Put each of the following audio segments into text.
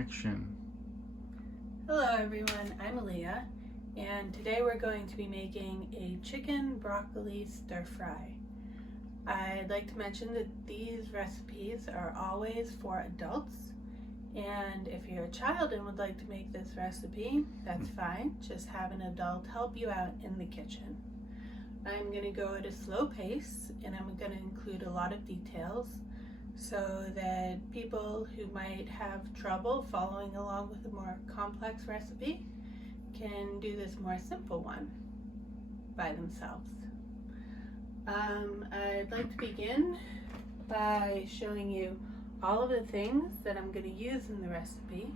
action. Hello everyone, I'm Aaliyah, and today we're going to be making a chicken broccoli stir fry. I'd like to mention that these recipes are always for adults, and if you're a child and would like to make this recipe, that's fine. Just have an adult help you out in the kitchen. I'm going to go at a slow pace, and I'm going to include a lot of details so that people who might have trouble following along with a more complex recipe can do this more simple one by themselves. I'd like to begin by showing you all of the things that I'm going to use in the recipe.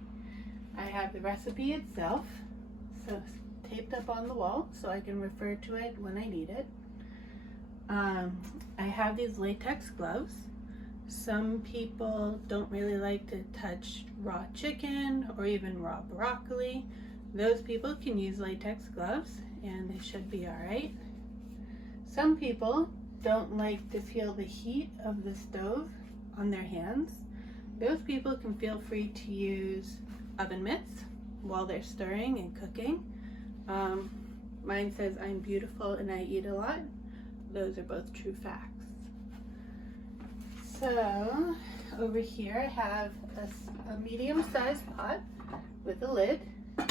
I have the recipe itself, so taped up on the wall so I can refer to it when I need it. I have these latex gloves. Some people don't really like to touch raw chicken or even raw broccoli. Those people can use latex gloves and they should be alright. Some people don't like to feel the heat of the stove on their hands. Those people can feel free to use oven mitts while they're stirring and cooking. Mine says I'm beautiful and I eat a lot. Those are both true facts. So over here I have a medium-sized pot with a lid.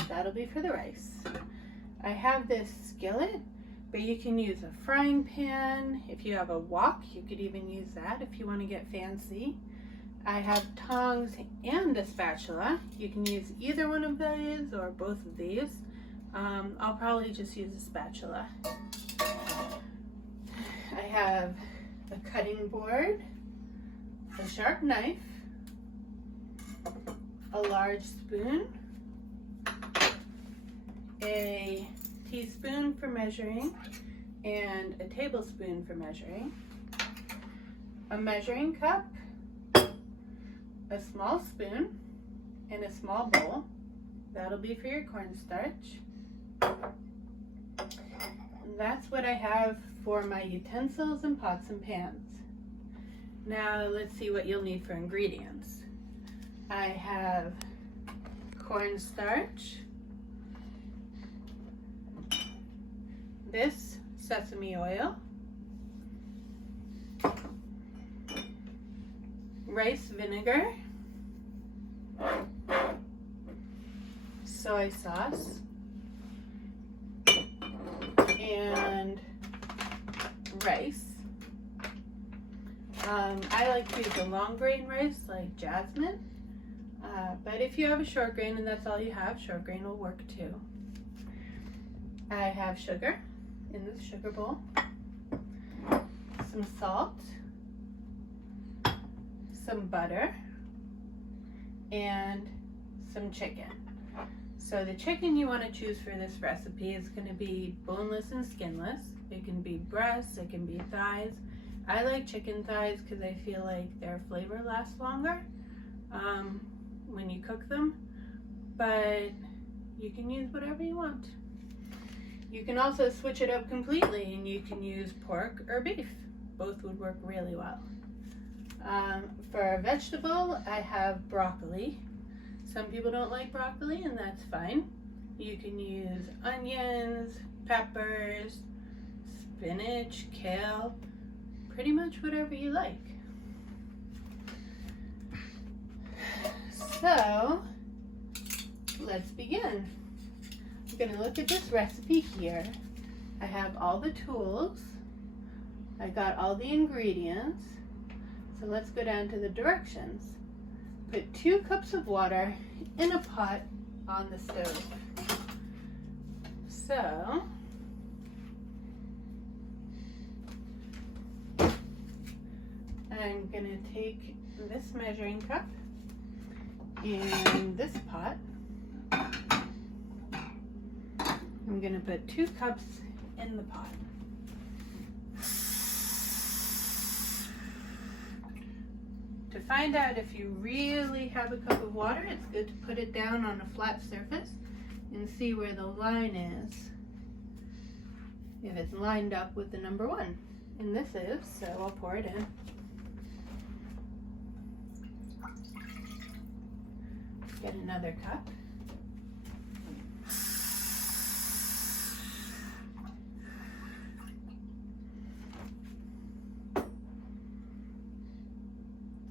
That'll be for the rice. I have this skillet, but you can use a frying pan. If you have a wok, you could even use that if you want to get fancy. I have tongs and a spatula. You can use either one of these or both of these. I'll probably just use a spatula. I have a cutting board, a sharp knife, a large spoon, a teaspoon for measuring, and a tablespoon for measuring, a measuring cup, a small spoon, and a small bowl. That'll be for your cornstarch. And that's what I have for my utensils and pots and pans. Now let's see what you'll need for ingredients. I have cornstarch, this sesame oil, rice vinegar, soy sauce, and rice. I like to use a long grain rice like jasmine, but if you have a short grain and that's all you have, short grain will work too. I have sugar in this sugar bowl, some salt, some butter, and some chicken. So the chicken you want to choose for this recipe is going to be boneless and skinless. It can be breasts, it can be thighs. I like chicken thighs because I feel like their flavor lasts longer when you cook them, but you can use whatever you want. You can also switch it up completely and you can use pork or beef. Both would work really well. For a vegetable, I have broccoli. Some people don't like broccoli and that's fine. You can use onions, peppers, spinach, kale, pretty much whatever you like. So let's begin. I'm going to look at this recipe here. I have all the tools. I got all the ingredients. So let's go down to the directions. Put 2 cups of water in a pot on the stove. So I'm going to take this measuring cup and this pot. I'm going to put 2 cups in the pot. To find out if you really have a cup of water, it's good to put it down on a flat surface and see where the line is. If it's lined up with the number 1. And this is, so I'll pour it in. Get another cup.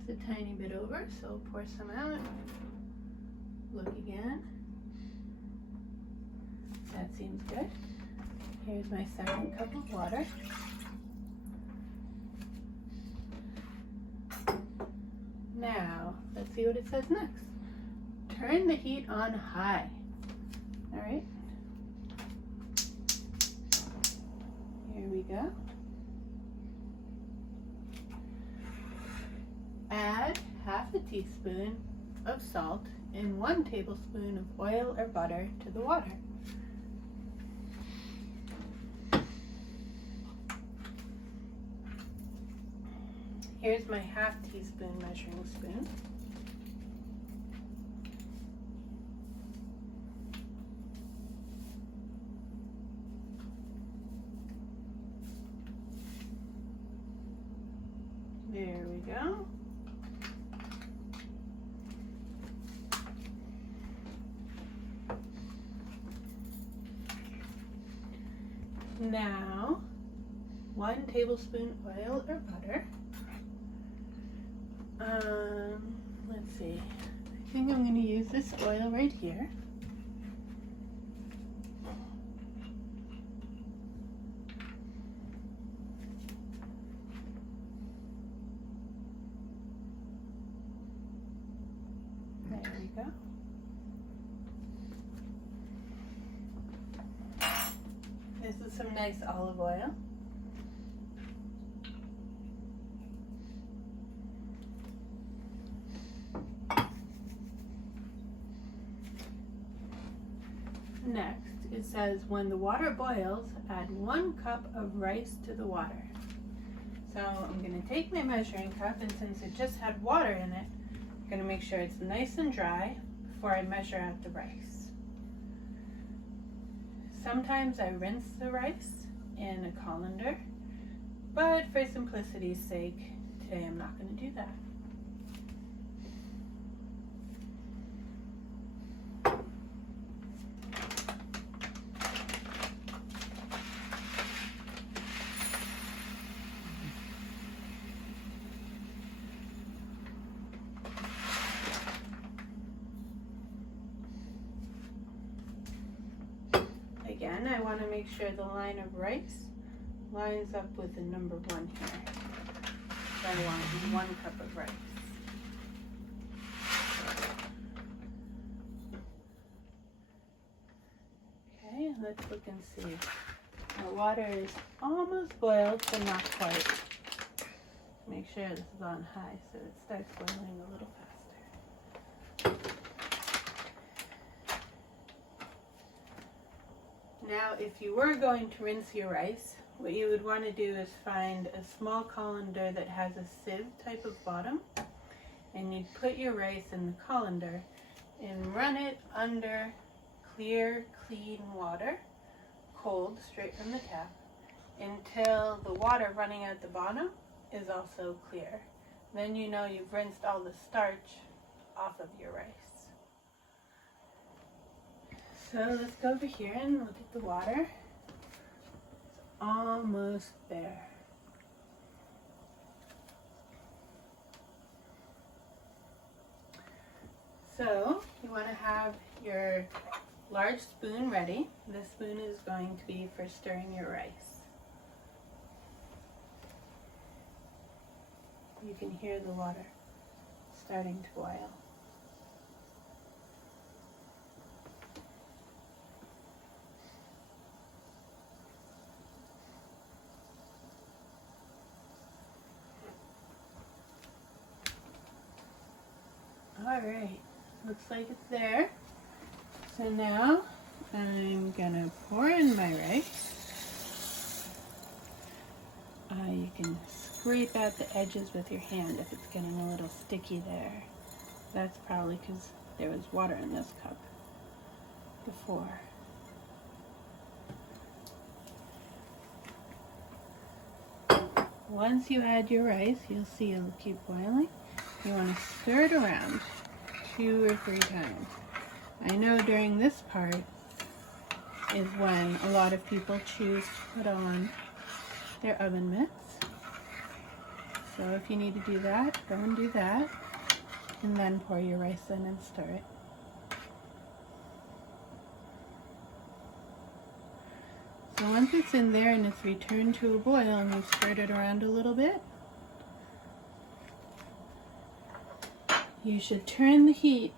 It's a tiny bit over, so pour some out. Look again. That seems good. Here's my second cup of water. Now, let's see what it says next. Turn the heat on high. All right. Here we go. Add half a teaspoon of salt and 1 tablespoon of oil or butter to the water. Here's my half teaspoon measuring spoon. There we go. Now, 1 tablespoon oil or butter. Let's see. I think I'm going to use this oil right here. There we go. This is some nice olive oil. Next, it says when the water boils, add 1 cup of rice to the water. So I'm going to take my measuring cup, and since it just had water in it, I'm going to make sure it's nice and dry before I measure out the rice. Sometimes I rinse the rice in a colander, but for simplicity's sake, today I'm not going to do that. Again, I want to make sure the line of rice lines up with the number 1 here. So I want 1 cup of rice. Okay, let's look and see. Our water is almost boiled, but not quite. Make sure this is on high so it starts boiling a little faster. Now, if you were going to rinse your rice, what you would want to do is find a small colander that has a sieve type of bottom, and you'd put your rice in the colander and run it under clear, clean water, cold, straight from the tap, until the water running out the bottom is also clear. Then you know you've rinsed all the starch off of your rice. So let's go over here and look at the water. It's almost there. So you want to have your large spoon ready. This spoon is going to be for stirring your rice. You can hear the water starting to boil. Alright, looks like it's there. So now I'm gonna pour in my rice. You can scrape out the edges with your hand if it's getting a little sticky there. That's probably because there was water in this cup before. Once you add your rice, you'll see it'll keep boiling. You want to stir it around. 2 or 3 times. I know during this part is when a lot of people choose to put on their oven mitts. So if you need to do that, go and do that. And then pour your rice in and stir it. So once it's in there and it's returned to a boil and you've stirred it around a little bit, you should turn the heat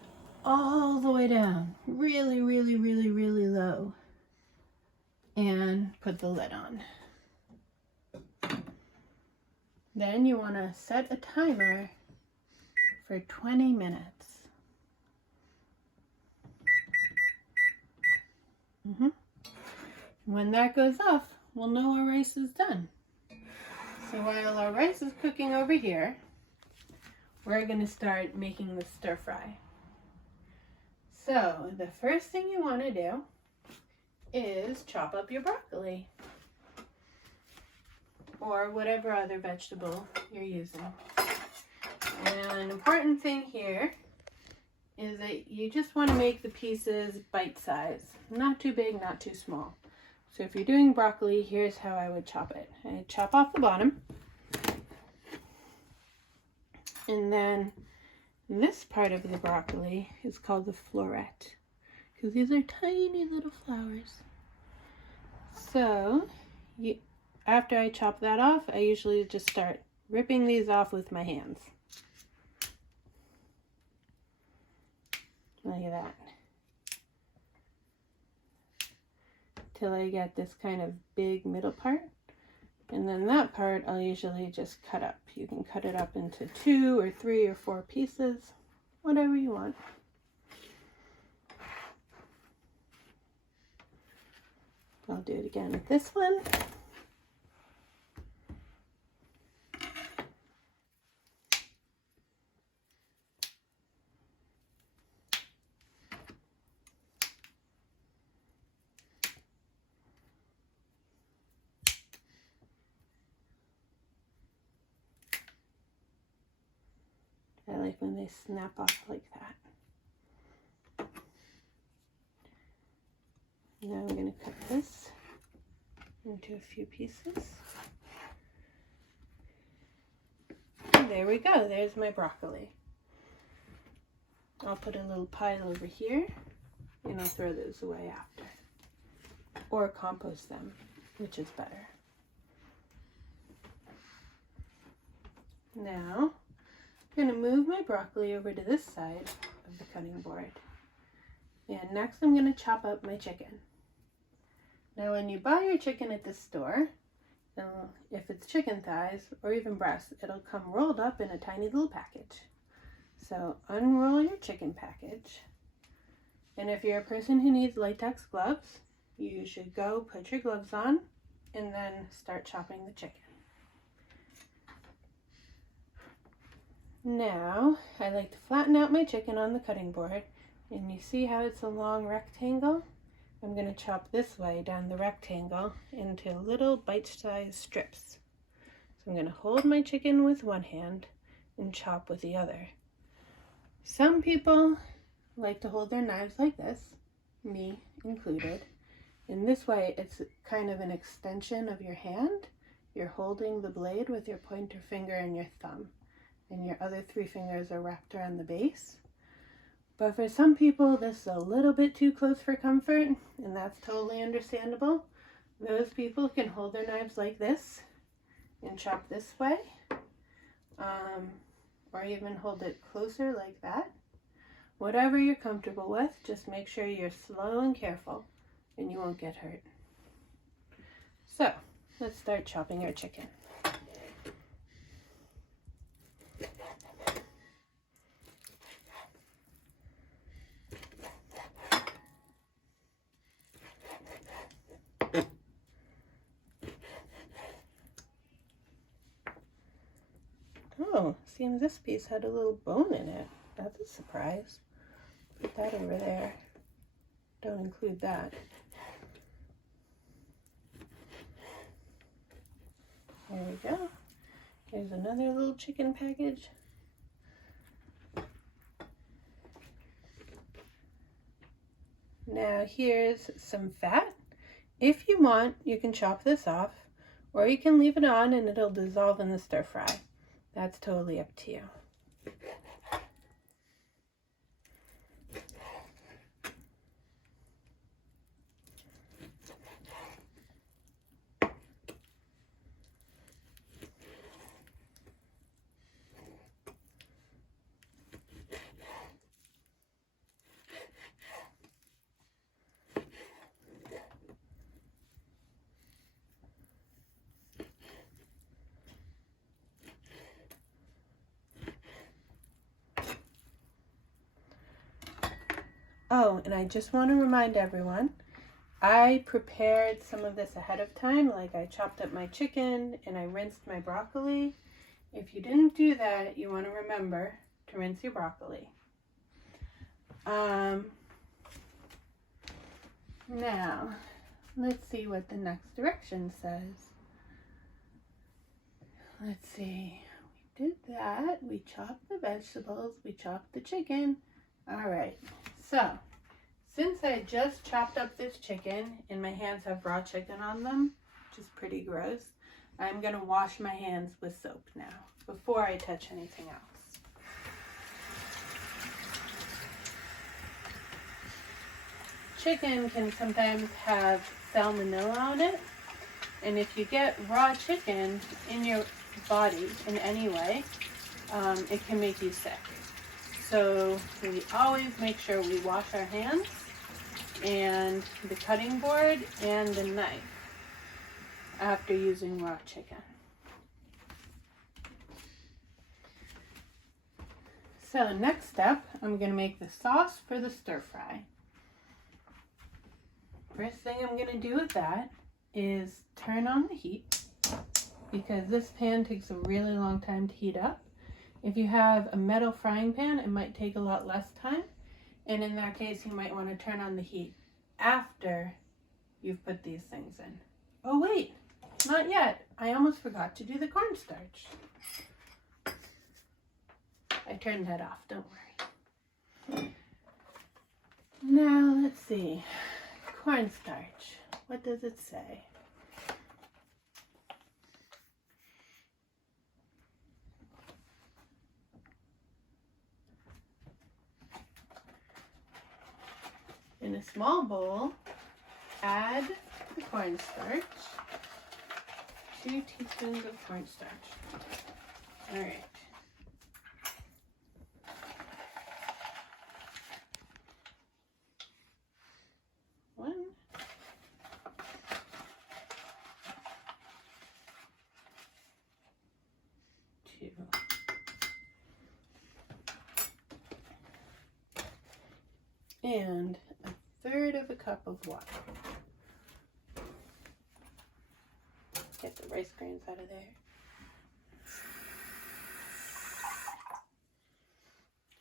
all the way down, really, really, really, really low, and put the lid on. Then you want to set a timer for 20 minutes. When that goes off, we'll know our rice is done. So while our rice is cooking over here, we're going to start making the stir fry. So the first thing you want to do is chop up your broccoli or whatever other vegetable you're using. And an important thing here is that you just want to make the pieces bite-sized, not too big, not too small. So if you're doing broccoli, here's how I would chop it. I'd chop off the bottom, and then this part of the broccoli is called the floret, because these are tiny little flowers. So after I chop that off, I usually just start ripping these off with my hands. Look at that. Till I get this kind of big middle part. And then that part I'll usually just cut up. You can cut it up into 2 or 3 or 4 pieces, whatever you want. I'll do it again with this one. I like when they snap off like that. Now I'm going to cut this into a few pieces. And there we go. There's my broccoli. I'll put a little pile over here and I'll throw those away after. Or compost them, which is better. Now, I'm going to move my broccoli over to this side of the cutting board. And next I'm going to chop up my chicken. Now when you buy your chicken at the store, if it's chicken thighs or even breasts, it'll come rolled up in a tiny little package. So unroll your chicken package. And if you're a person who needs latex gloves, you should go put your gloves on and then start chopping the chicken. Now, I like to flatten out my chicken on the cutting board, and you see how it's a long rectangle? I'm going to chop this way down the rectangle into little bite-sized strips. So I'm going to hold my chicken with one hand and chop with the other. Some people like to hold their knives like this, me included. In this way, it's kind of an extension of your hand. You're holding the blade with your pointer finger and your thumb, and your other 3 fingers are wrapped around the base. But for some people, this is a little bit too close for comfort, and that's totally understandable. Those people can hold their knives like this and chop this way, or even hold it closer like that. Whatever you're comfortable with, just make sure you're slow and careful, and you won't get hurt. So, let's start chopping our chicken. Oh, seems this piece had a little bone in it. That's a surprise. Put that over there. Don't include that. There we go. Here's another little chicken package. Now here's some fat. If you want, you can chop this off, or you can leave it on and it'll dissolve in the stir fry. That's totally up to you. Oh, and I just want to remind everyone, I prepared some of this ahead of time, like I chopped up my chicken and I rinsed my broccoli. If you didn't do that, you want to remember to rinse your broccoli. Now, let's see what the next direction says. Let's see, we did that, we chopped the vegetables, we chopped the chicken. All right, so since I just chopped up this chicken and my hands have raw chicken on them, which is pretty gross, I'm gonna wash my hands with soap now before I touch anything else. Chicken can sometimes have salmonella on it, and if you get raw chicken in your body in any way, it can make you sick. So we always make sure we wash our hands and the cutting board and the knife after using raw chicken. So next step, I'm going to make the sauce for the stir fry. First thing I'm going to do with that is turn on the heat, because this pan takes a really long time to heat up. If you have a metal frying pan, it might take a lot less time, and in that case you might want to turn on the heat after you've put these things in. Oh wait, not yet. I almost forgot to do the cornstarch. I turned that off, don't worry. Now let's see. Cornstarch. What does it say? In a small bowl, add the cornstarch. 2 teaspoons of cornstarch. All right. And 1/3 of a cup of water. Get the rice grains out of there.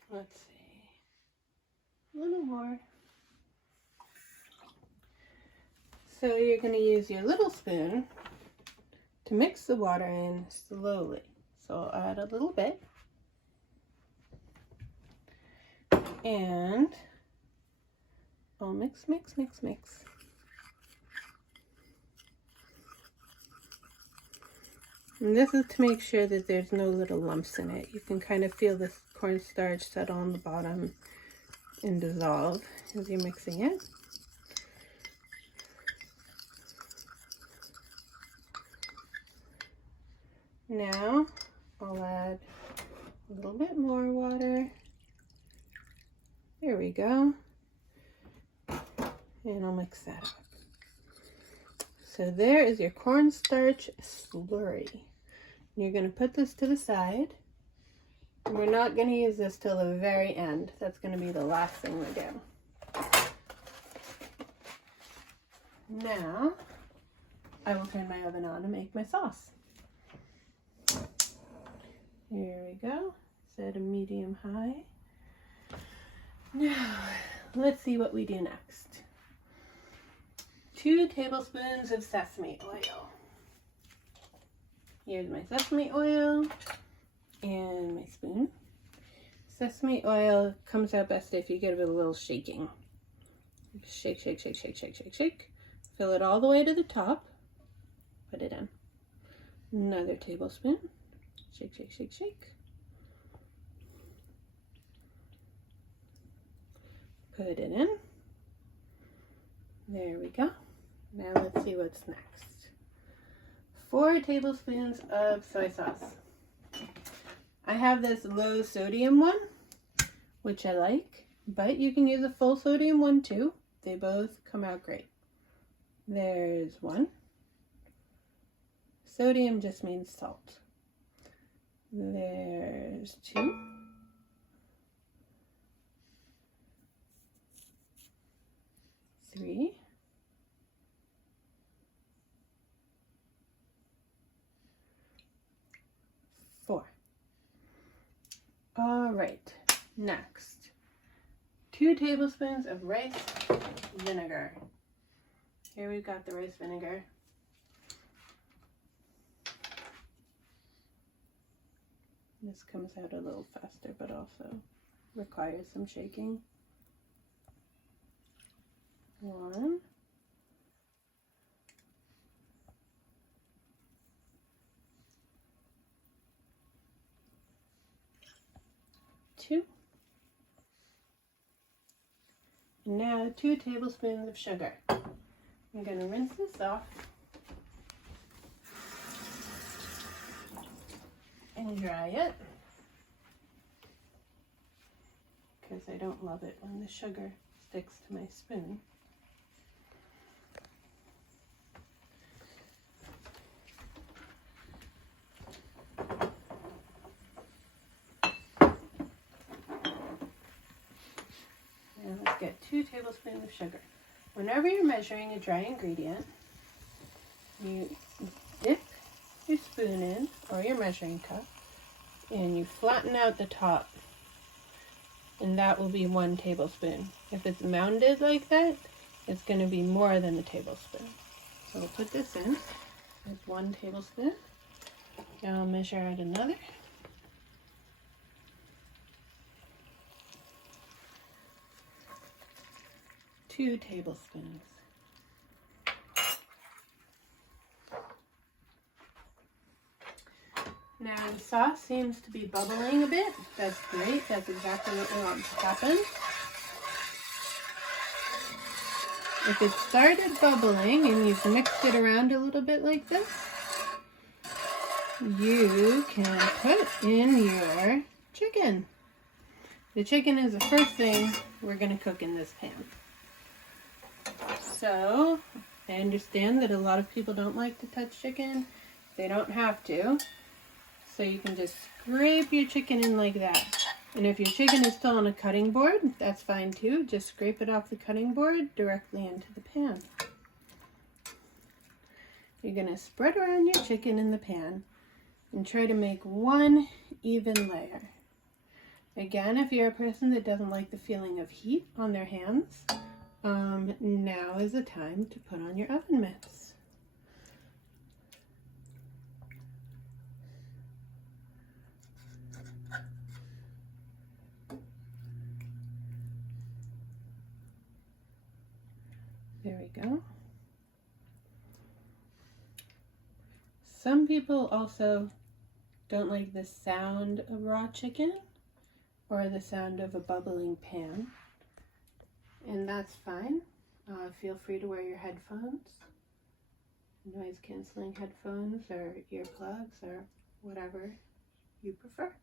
Let's see, a little more. So you're going to use your little spoon to mix the water in slowly. So I'll add a little bit. And I'll mix, mix, mix, mix. And this is to make sure that there's no little lumps in it. You can kind of feel this cornstarch settle on the bottom and dissolve as you're mixing it. Now I'll add a little bit more water. There we go. And I'll mix that up. So there is your cornstarch slurry. You're going to put this to the side. And we're not going to use this till the very end. That's going to be the last thing we do. Now, I will turn my oven on and make my sauce. Here we go. Set a medium high. Now, let's see what we do next. 2 tablespoons of sesame oil. Here's my sesame oil and my spoon. Sesame oil comes out best if you give it a little shaking. Shake, shake, shake, shake, shake, shake, shake. Fill it all the way to the top. Put it in. Another tablespoon. Shake, shake, shake, shake. Put it in. There we go. Now let's see what's next. 4 tablespoons of soy sauce. I have this low sodium one, which I like, but you can use a full sodium one too. They both come out great. There's 1. Sodium just means salt. There's 2. Three. 4. All right, next, 2 tablespoons of rice vinegar. Here we've got the rice vinegar. This comes out a little faster, but also requires some shaking. 1. 2. And now 2 tablespoons of sugar. I'm going to rinse this off and dry it, because I don't love it when the sugar sticks to my spoon. And let's get 2 tablespoons of sugar. Whenever you're measuring a dry ingredient, you dip your spoon in, or your measuring cup, and you flatten out the top, and that will be 1 tablespoon. If it's mounded like that, it's going to be more than a tablespoon. So we'll put this in. There's 1 tablespoon. Now I'll measure out another. 2 tablespoons. Now the sauce seems to be bubbling a bit. That's great. That's exactly what we want to happen. If it started bubbling and you've mixed it around a little bit like this, you can put in your chicken. The chicken is the first thing we're going to cook in this pan. So, I understand that a lot of people don't like to touch chicken. They don't have to. So you can just scrape your chicken in like that. And if your chicken is still on a cutting board, that's fine too. Just scrape it off the cutting board directly into the pan. You're going to spread around your chicken in the pan and try to make 1 even layer. Again, if you're a person that doesn't like the feeling of heat on their hands, now is the time to put on your oven mitts. There we go. Some people also don't like the sound of raw chicken or the sound of a bubbling pan. And that's fine. Feel free to wear your headphones, noise canceling headphones or earplugs or whatever you prefer.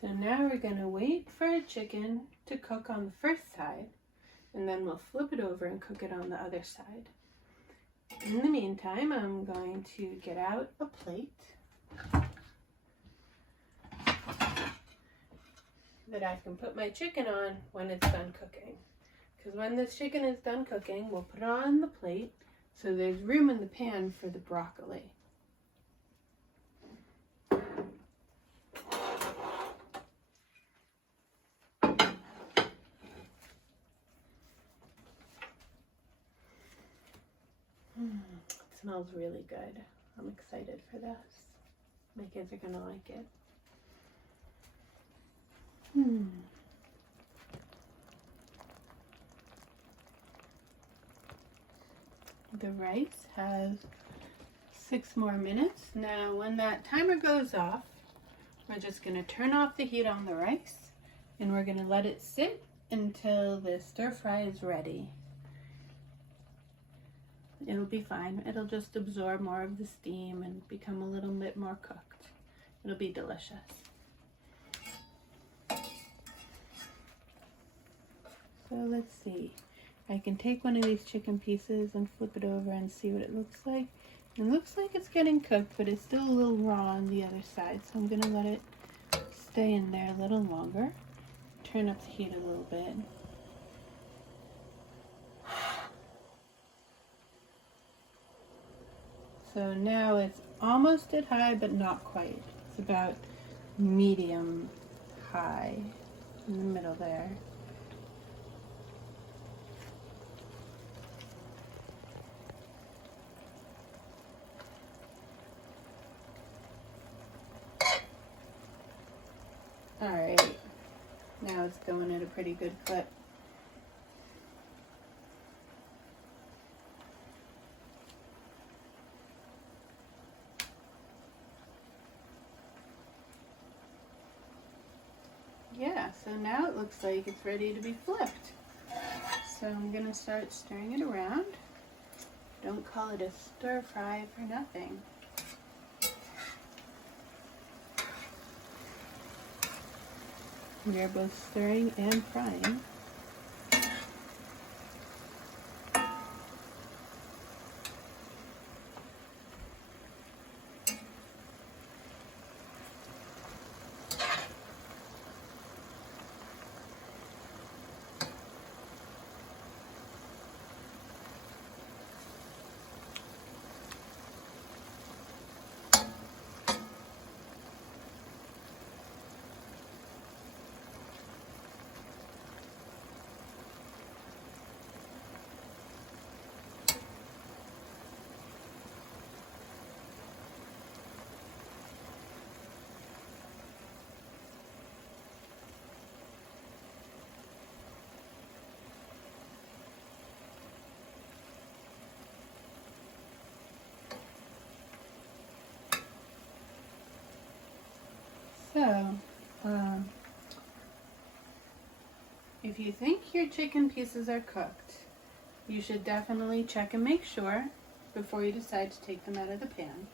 So now we're going to wait for our chicken to cook on the first side, and then we'll flip it over and cook it on the other side. In the meantime, I'm going to get out a plate that I can put my chicken on when it's done cooking. Because when this chicken is done cooking, we'll put it on the plate so there's room in the pan for the broccoli. It smells really good. I'm excited for this. My kids are gonna like it. The rice has 6 more minutes. Now when that timer goes off, we're just going to turn off the heat on the rice and we're going to let it sit until the stir fry is ready. It'll be fine. It'll just absorb more of the steam and become a little bit more cooked. It'll be delicious. So let's see. I can take one of these chicken pieces and flip it over and see what it looks like. It looks like it's getting cooked, but it's still a little raw on the other side. So I'm going to let it stay in there a little longer. Turn up the heat a little bit. So now it's almost at high, but not quite. It's about medium high in the middle there. All right, now it's going at a pretty good clip. Yeah, so now it looks like it's ready to be flipped. So I'm gonna start stirring it around. Don't call it a stir fry for nothing. They're both stirring and frying. So, if you think your chicken pieces are cooked, you should definitely check and make sure before you decide to take them out of the pan.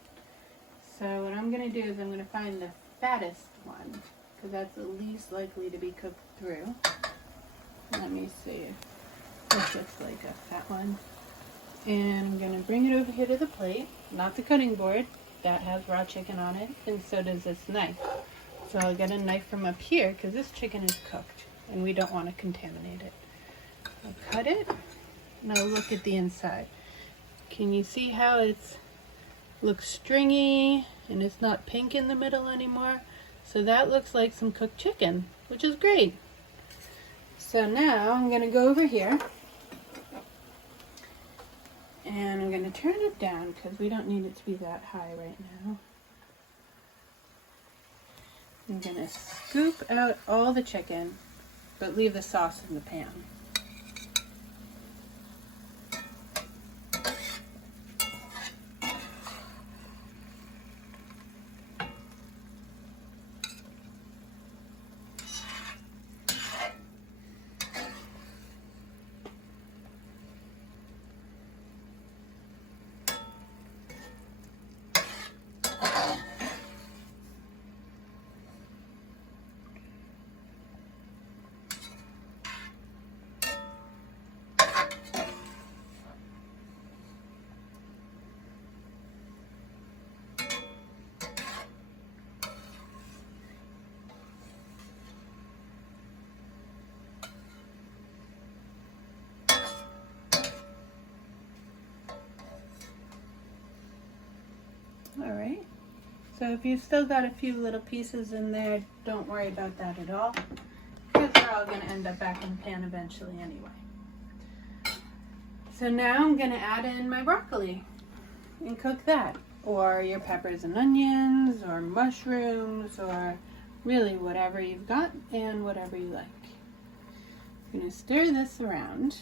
So what I'm going to do is I'm going to find the fattest one, because that's the least likely to be cooked through. Let me see. This looks like a fat one. And I'm going to bring it over here to the plate, not the cutting board. That has raw chicken on it, and so does this knife. So I'll get a knife from up here because this chicken is cooked and we don't want to contaminate it. I'll cut it and I'll look at the inside. Can you see how it looks stringy and it's not pink in the middle anymore? So that looks like some cooked chicken, which is great. So now I'm going to go over here and I'm going to turn it down because we don't need it to be that high right now. I'm going to scoop out all the chicken, but leave the sauce in the pan. Alright, so if you've still got a few little pieces in there, don't worry about that at all, because they're all going to end up back in the pan eventually anyway. So now I'm going to add in my broccoli and cook that. or your peppers and onions, or mushrooms, or really whatever you've got and whatever you like. I'm going to stir this around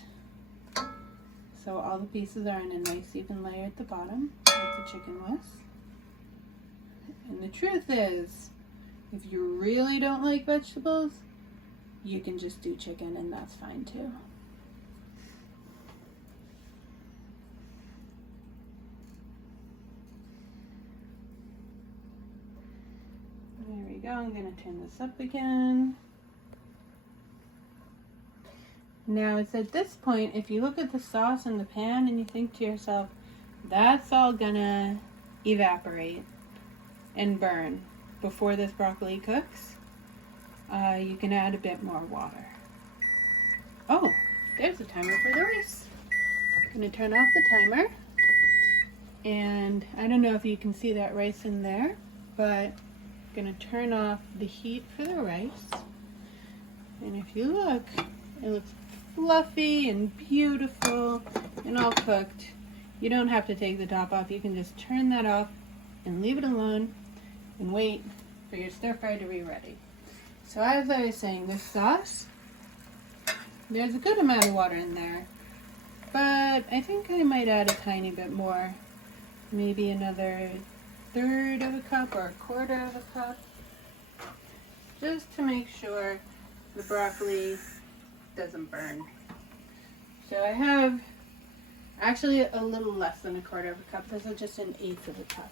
so all the pieces are in a nice even layer at the bottom, like the chicken was. And the truth is, if you really don't like vegetables, you can just do chicken and that's fine too. There we go. I'm going to turn this up again. Now it's at this point, if you look at the sauce in the pan and you think to yourself, that's all gonna evaporate and burn before this broccoli cooks, you can add a bit more water. Oh, there's a timer for the rice. I'm gonna turn off the timer, and I don't know if you can see that rice in there, but I'm gonna turn off the heat for the rice. And if you look, it looks fluffy and beautiful and all cooked. You don't have to take the top off. You can just turn that off and leave it alone and wait for your stir fry to be ready. So as I was saying, this sauce, there's a good amount of water in there, but I think I might add a tiny bit more, maybe another 1/3 of a cup or 1/4 of a cup, just to make sure the broccoli doesn't burn. So I have actually a little less than 1/4 of a cup. This is just 1/8 of a cup.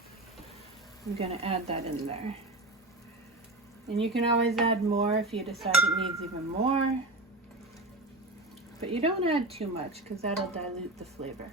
I'm gonna add that in there. And you can always add more if you decide it needs even more. But you don't add too much because that'll dilute the flavor.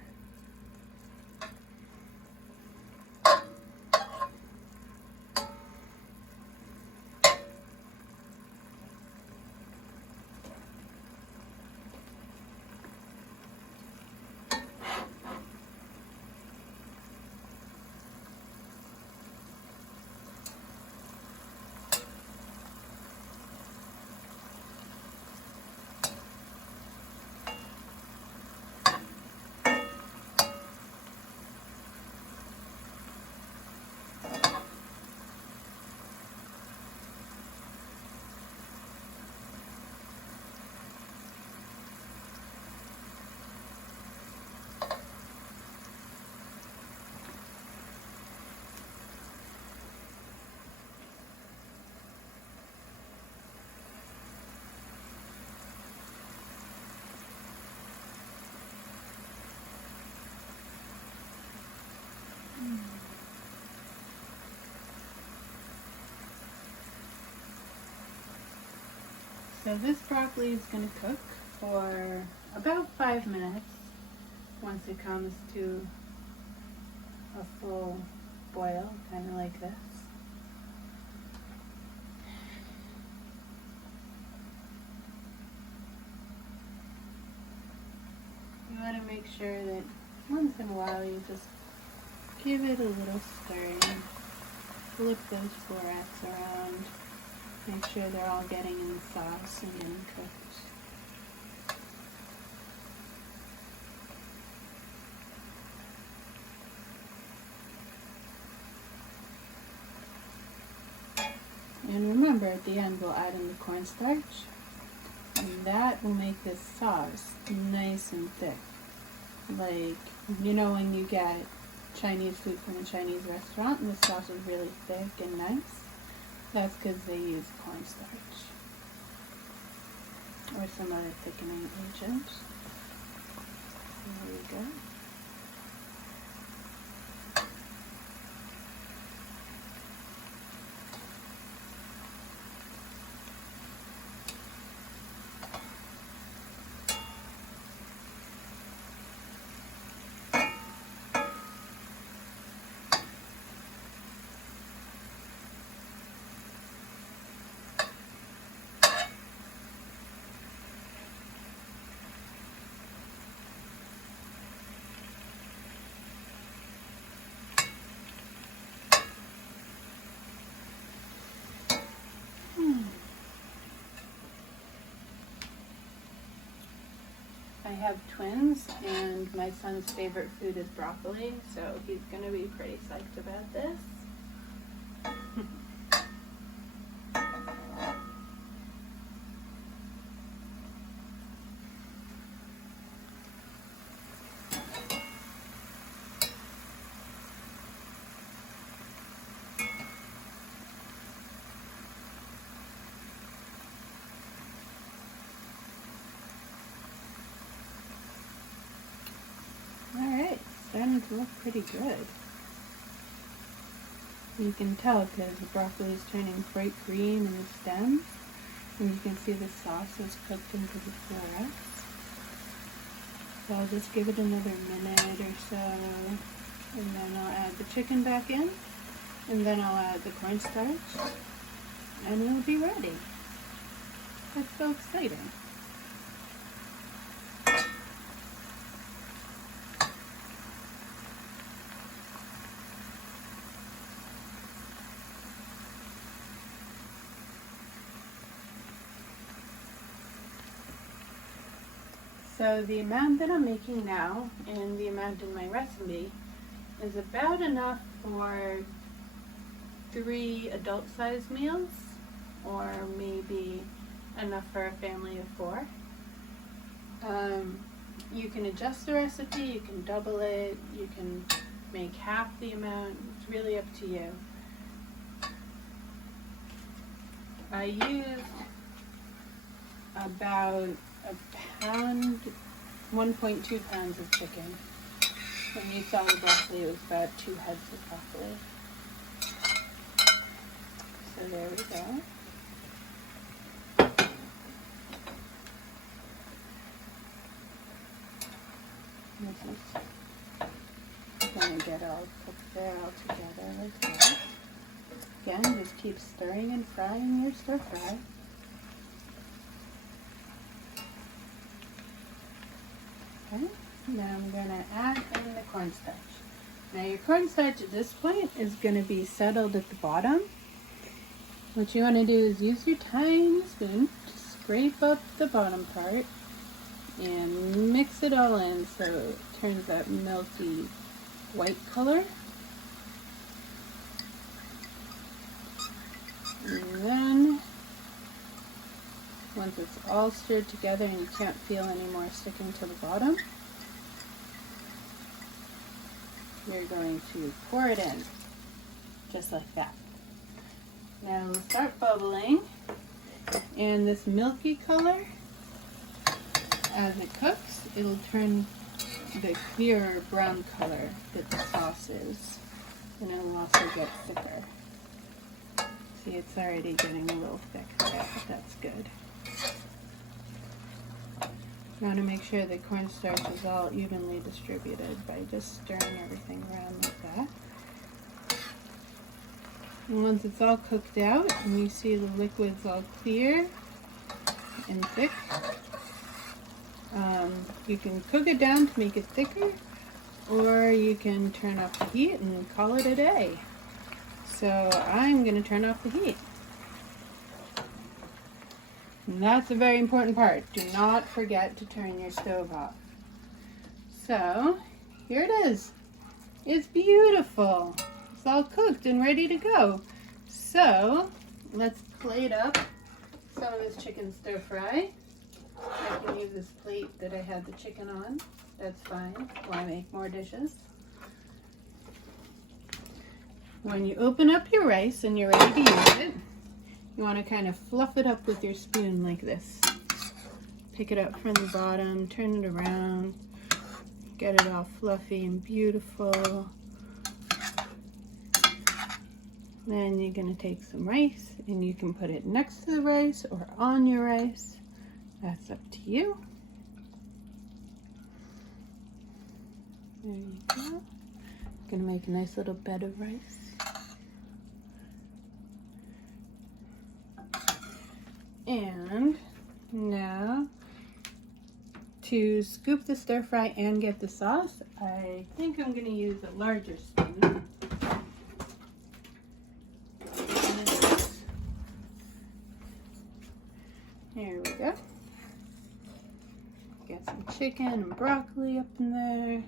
So this broccoli is going to cook for about 5 minutes once it comes to a full boil, kind of like this. You want to make sure that once in a while you just give it a little stirring, flip those florets around. Make sure they're all getting in the sauce and then cooked. And remember, at the end we'll add in the cornstarch, and that will make this sauce nice and thick. Like, you know when you get Chinese food from a Chinese restaurant and the sauce is really thick and nice? That's because they use cornstarch or some other thickening agent. There we go. have twins, and my son's favorite food is broccoli, so he's going to be pretty psyched about this. Alright, starting to look pretty good. You can tell because the broccoli is turning bright green in the stems, and you can see the sauce is cooked into the florets. So I'll just give it another minute or so, and then I'll add the chicken back in, and then I'll add the cornstarch, and it'll be ready. That's so exciting. So the amount that I'm making now and the amount in my recipe is about enough for 3 adult-sized meals, or maybe enough for a family of 4. You can adjust the recipe, you can double it, you can make half the amount, it's really up to you. I used about a pound, 1.2 pounds of chicken. When you saw the broccoli, it was about 2 heads of broccoli. So there we go. This is going to get all cooked there all together like that. Again, just keep stirring and frying your stir fry. Okay, now I'm going to add in the cornstarch. Now your cornstarch at this point is going to be settled at the bottom. What you want to do is use your tiny spoon to scrape up the bottom part and mix it all in so it turns that milky white color. And then once it's all stirred together and you can't feel any more sticking to the bottom, you're going to pour it in, just like that. Now it'll start bubbling, and this milky color, as it cooks, it'll turn the clearer brown color that the sauce is, and it'll also get thicker. See, it's already getting a little thick there, but that's good. You want to make sure the cornstarch is all evenly distributed by just stirring everything around like that. And once it's all cooked out and you see the liquid's all clear and thick, you can cook it down to make it thicker, or you can turn off the heat and call it a day. So I'm going to turn off the heat. And that's a very important part. Do not forget to turn your stove off. So, here it is. It's beautiful. It's all cooked and ready to go. So, let's plate up some of this chicken stir fry. I can use this plate that I had the chicken on. That's fine while I make more dishes. When you open up your rice and you're ready to use it, you want to kind of fluff it up with your spoon like this. Pick it up from the bottom, turn it around, get it all fluffy and beautiful. Then you're going to take some rice and you can put it next to the rice or on your rice. That's up to you. There you go. Gonna make a nice little bed of rice. And now to scoop the stir fry and get the sauce, I think I'm going to use a larger spoon. Here we go. Get some chicken and broccoli up in there.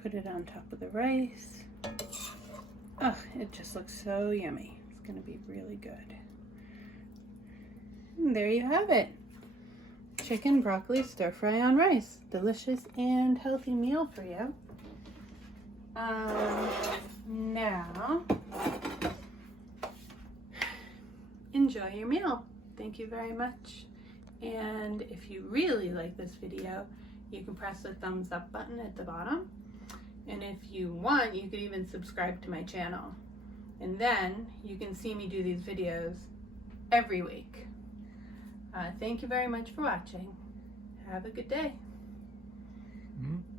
Put it on top of the rice. Oh, it just looks so yummy. It's gonna be really good. And there you have it. Chicken, broccoli, stir fry on rice. Delicious and healthy meal for you. Now, enjoy your meal. Thank you very much. And if you really like this video, you can press the thumbs up button at the bottom. And if you want, you could even subscribe to my channel. And then you can see me do these videos every week. Thank you very much for watching. Have a good day. Mm-hmm.